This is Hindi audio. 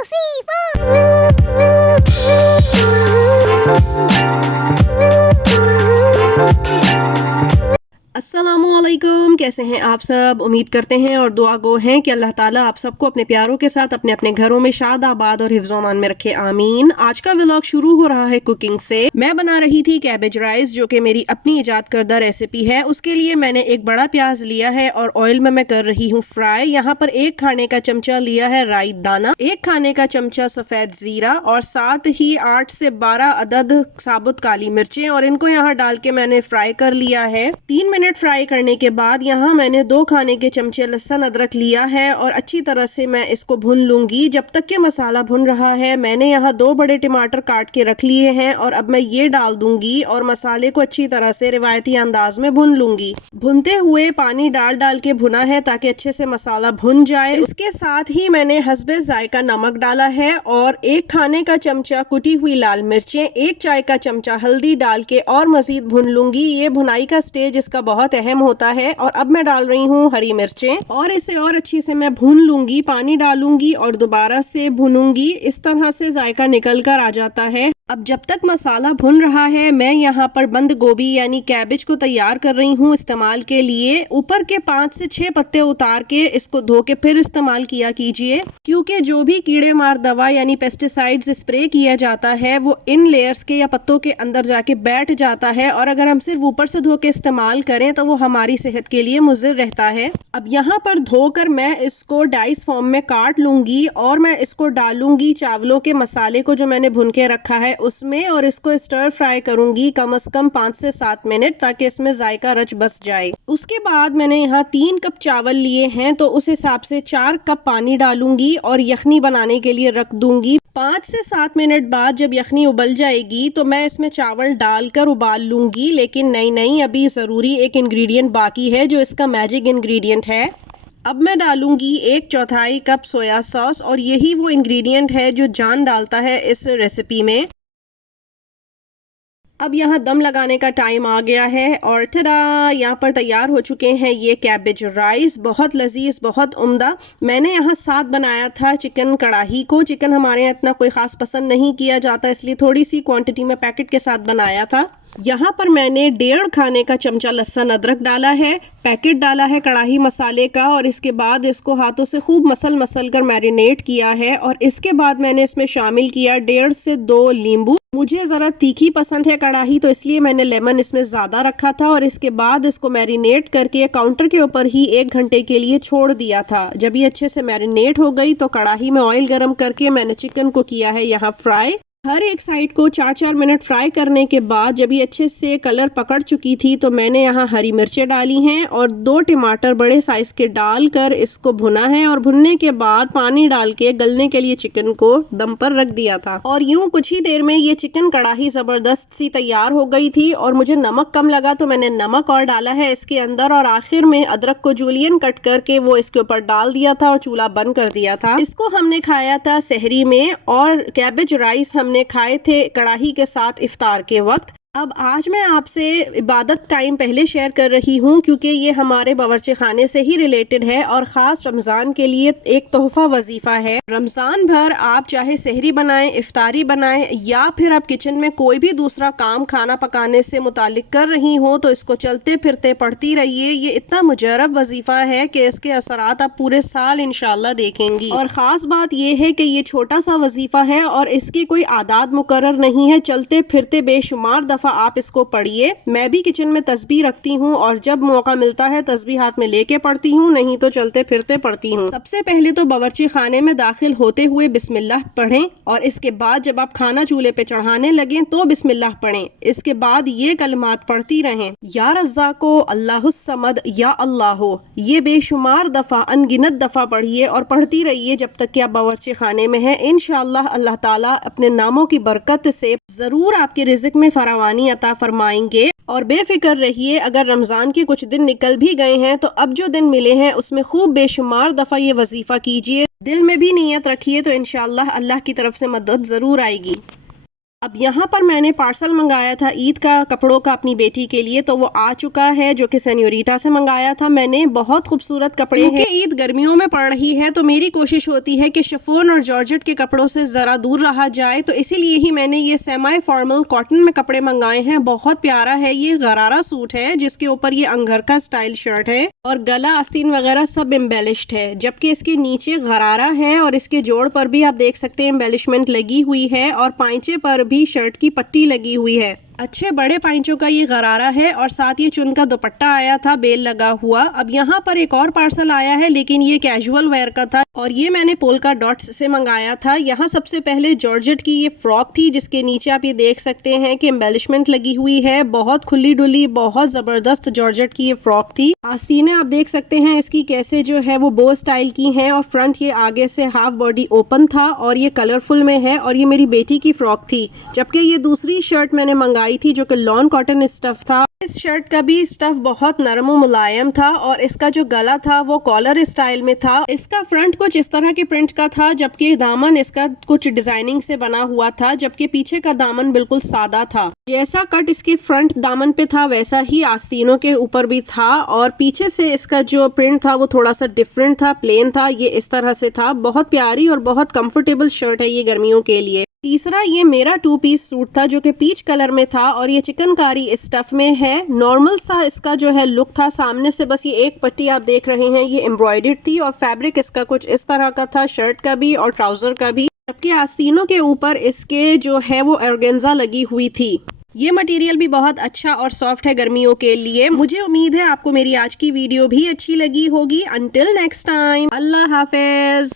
three, four. अस्सलामुअलैकुम, कैसे हैं आप सब। उम्मीद करते हैं और दुआ गो हैं कि अल्लाह ताला आप सबको अपने प्यारों के साथ अपने अपने घरों में शाद आबाद और हिफ्ज़-ओ-अमान में रखे, आमीन। आज का व्लॉग शुरू हो रहा है कुकिंग से। मैं बना रही थी कैबेज राइस, जो कि मेरी अपनी इजाद करदा रेसिपी है। उसके लिए मैंने एक बड़ा प्याज लिया है और ऑयल में मैं कर रही हूँ फ्राई। यहाँ पर 1 खाने का चमचा लिया है राई दाना, 1 खाने का चमचा सफेद जीरा और साथ ही 8 से 12 अदद साबुत काली मिर्चें, और इनको यहाँ डाल के मैंने फ्राई कर लिया है। 3 मिनट फ्राई करने के बाद यहाँ मैंने 2 खाने के चमचे लहसुन अदरक लिया है और अच्छी तरह से मैं इसको भून लूंगी। जब तक कि मसाला भुन रहा है, मैंने यहाँ 2 बड़े टमाटर काट के रख लिए हैं और अब मैं ये डाल दूंगी और मसाले को अच्छी तरह से रिवायती अंदाज में भून लूंगी। भुनते हुए पानी डाल डाल के भुना है ताकि अच्छे से मसाला भुन जाए। इसके साथ ही मैंने हस्बे जायका नमक डाला है और 1 खाने का चमचा कुटी हुई लाल मिर्चें, 1 चाय का चमचा हल्दी डाल के और मजीद भुन लूंगी। ये भुनाई का स्टेज इसका बहुत अहम होता है। और अब मैं डाल रही हूँ हरी मिर्चें और इसे और अच्छी से मैं भून लूंगी। पानी डालूंगी और दोबारा से भूनूंगी। इस तरह से जायका निकल कर आ जाता है। अब जब तक मसाला भुन रहा है, मैं यहाँ पर बंद गोभी यानी कैबेज को तैयार कर रही हूँ इस्तेमाल के लिए। ऊपर के 5 से 6 पत्ते उतार के इसको धो के फिर इस्तेमाल किया कीजिए, क्योंकि जो भी कीड़े मार दवा यानी पेस्टिसाइड्स स्प्रे किया जाता है वो इन लेयर्स के या पत्तों के अंदर जाके बैठ जाता है, और अगर हम सिर्फ ऊपर से धो के इस्तेमाल करें तो वो हमारी सेहत के लिए मुज़िर रहता है। अब यहाँ पर धोकर मैं इसको डाइस फॉर्म में काट लूंगी और मैं इसको डालूंगी चावलों के मसाले को जो मैंने भुन के रखा है उसमें, और इसको स्टर फ्राई करूंगी कम से कम 5 से 7 मिनट, ताकि इसमें जायका रच बस जाए। उसके बाद मैंने यहाँ 3 कप चावल लिए हैं तो उस हिसाब से 4 कप पानी डालूंगी और यखनी बनाने के लिए रख दूंगी। 5 से 7 मिनट बाद जब यखनी उबल जाएगी तो मैं इसमें चावल डालकर उबाल लूंगी। लेकिन नहीं, अभी ज़रूरी एक इंग्रेडिएंट बाकी है जो इसका मैजिक इंग्रेडिएंट है। अब मैं डालूंगी 1/4 कप सोया सॉस, और यही वो इंग्रेडिएंट है जो जान डालता है इस रेसिपी में। अब यहाँ दम लगाने का टाइम आ गया है और टडा, यहाँ पर तैयार हो चुके हैं ये कैबेज राइस। बहुत लजीज, बहुत उम्दा। मैंने यहाँ साथ बनाया था चिकन कढ़ाई को। चिकन हमारे यहाँ इतना कोई ख़ास पसंद नहीं किया जाता, इसलिए थोड़ी सी क्वांटिटी में पैकेट के साथ बनाया था। यहाँ पर मैंने 1.5 खाने का चमचा लहसुन अदरक डाला है, पैकेट डाला है कढ़ाई मसाले का, और इसके बाद इसको हाथों से खूब मसल कर मैरिनेट किया है। और इसके बाद मैंने इसमें शामिल किया 1.5 से 2 नींबू। मुझे ज़रा तीखी पसंद है कढ़ाई, तो इसलिए मैंने लेमन इसमें ज़्यादा रखा था। और इसके बाद इसको मैरिनेट करके काउंटर के ऊपर ही 1 घंटे के लिए छोड़ दिया था। जब ये अच्छे से मैरिनेट हो गई तो कढ़ाई में ऑयल गर्म करके मैंने चिकन को किया है यहाँ फ्राई। हर एक साइड को 4-4 मिनट फ्राई करने के बाद जब ये अच्छे से कलर पकड़ चुकी थी तो मैंने यहाँ हरी मिर्चें डाली हैं और 2 टमाटर बड़े साइज के डालकर इसको भुना है। और भुनने के बाद पानी डाल के गलने के लिए चिकन को दम पर रख दिया था। और यूं कुछ ही देर में ये चिकन कढ़ाई जबरदस्त सी तैयार हो गई थी। और मुझे नमक कम लगा तो मैंने नमक और डाला है इसके अंदर, और आखिर में अदरक को जूलियन कट करके वो इसके ऊपर डाल दिया था और चूल्हा बंद कर दिया था। इसको हमने खाया था सहरी में, और कैबेज राइस हमने खाए थे कढ़ाई के साथ इफ्तार के वक्त। अब आज मैं आपसे इबादत टाइम पहले शेयर कर रही हूँ, क्योंकि ये हमारे बावर्ची खाने से ही रिलेटेड है और ख़ास रमज़ान के लिए एक तोहफ़ा वजीफ़ा है। रमज़ान भर आप चाहे सहरी बनाएं, इफ्तारी बनाएं, या फिर आप किचन में कोई भी दूसरा काम खाना पकाने से मुतालिक कर रही हो, तो इसको चलते फिरते पढ़ती रहिए। ये इतना मुजरब वजीफ़ा है कि इसके असरात आप पूरे साल इंशाल्लाह देखेंगी। और ख़ास बात यह है कि ये छोटा सा वजीफ़ा है और इसकी कोई आदात मुकर्रर नहीं है। चलते फिरते बेशुमार दफ़ा आप इसको पढ़िए। मैं भी किचन में तस्बीह रखती हूँ और जब मौका मिलता है तस्बीह हाथ में लेके पढ़ती हूँ, नहीं तो चलते फिरते पढ़ती हूँ। सबसे पहले तो बावर्ची खाने में दाखिल होते हुए बिस्मिल्लाह पढ़ें, और इसके बाद जब आप खाना चूल्हे पे चढ़ाने लगें तो बिस्मिल्लाह पढ़ें। इसके बाद ये कलमात पढ़ती रहें, या रज़्ज़ाक़ो, अल्लाहुस समद, या अल्लाहो। ये बेशुमार दफ़ा, अनगिनत दफ़ा पढ़िए और पढ़ती रहिए जब तक कि आप बावर्ची खाने में हैं। इंशाअल्लाह अल्लाह ताला अपने नामों की बरकत से ज़रूर आपके रिज़्क़ में फरावानी अता फरमाएंगे। और बेफिक्र रहिए, अगर रमज़ान के कुछ दिन निकल भी गए हैं तो अब जो दिन मिले हैं उसमें खूब बेशुमार दफ़ा ये वजीफ़ा कीजिए। दिल में भी नीयत रखिए तो इंशाअल्लाह अल्लाह की तरफ से मदद ज़रूर आएगी। अब यहाँ पर मैंने पार्सल मंगाया था ईद का कपड़ों का अपनी बेटी के लिए, तो वो आ चुका है, जो कि सेन्योरिटा से मंगाया था मैंने। बहुत खूबसूरत कपड़े हैं। ईद गर्मियों में पड़ रही है तो मेरी कोशिश होती है कि शिफॉन और जॉर्जेट के कपड़ों से ज़रा दूर रहा जाए, तो इसीलिए ही मैंने ये सेमी फॉर्मल कॉटन में कपड़े मंगाए हैं। बहुत प्यारा है। ये गरारा सूट है जिसके ऊपर ये अंगरखा स्टाइल शर्ट है और गला आस्तीन वगैरह सब एम्बेलिश्ड है, जबकि इसके नीचे गरारा है और इसके जोड़ पर भी आप देख सकते हैं एम्बेलिशमेंट लगी हुई है और पांचे पर भी शर्ट की पट्टी लगी हुई है। अच्छे बड़े पाइंचों का ये गरारा है और साथ ये चुन का दुपट्टा आया था बेल लगा हुआ। अब यहाँ पर एक और पार्सल आया है, लेकिन ये कैजुअल वेयर का था और ये मैंने पोल्का डॉट्स से मंगाया था। यहाँ सबसे पहले जॉर्जेट की ये फ्रॉक थी जिसके नीचे आप ये देख सकते हैं कि एम्बेलिशमेंट लगी हुई है। बहुत खुली डुली, बहुत जबरदस्त जॉर्जेट की ये फ्रॉक थी। आस्तीनें आप देख सकते हैं इसकी कैसे जो है वो बो स्टाइल की हैं और फ्रंट ये आगे से हाफ बॉडी ओपन था और ये कलरफुल में है और ये मेरी बेटी की फ्रॉक थी। जबकि ये दूसरी शर्ट मैंने मंगाई थी जो कि लॉन कॉटन स्टफ था। इस शर्ट का भी स्टफ बहुत नरम और मुलायम था और इसका जो गला था वो कॉलर स्टाइल में था। इसका फ्रंट कुछ इस तरह के प्रिंट का था, जबकि दामन इसका कुछ डिजाइनिंग से बना हुआ था, जबकि पीछे का दामन बिल्कुल सादा था। जैसा कट इसके फ्रंट दामन पे था वैसा ही आस्तीनों के ऊपर भी था और पीछे से इसका जो प्रिंट था वो थोड़ा सा डिफरेंट था, प्लेन था। ये इस तरह से था। बहुत प्यारी और बहुत कंफर्टेबल शर्ट है ये गर्मियों के लिए। तीसरा ये मेरा 2 पीस सूट था जो कि पीच कलर में था और ये चिकनकारी स्टफ में है। नॉर्मल सा इसका जो है लुक था। सामने से बस ये एक पट्टी आप देख रहे हैं ये एम्ब्रॉयडर्ड थी और फैब्रिक इसका कुछ इस तरह का था, शर्ट का भी और ट्राउजर का भी, जबकि आस्तीनों के ऊपर इसके जो है वो ऑर्गेन्जा लगी हुई थी। ये मटेरियल भी बहुत अच्छा और सॉफ्ट है गर्मियों के लिए। मुझे उम्मीद है आपको मेरी आज की वीडियो भी अच्छी लगी होगी। अंटिल नेक्स्ट टाइम, अल्लाह हाफिज।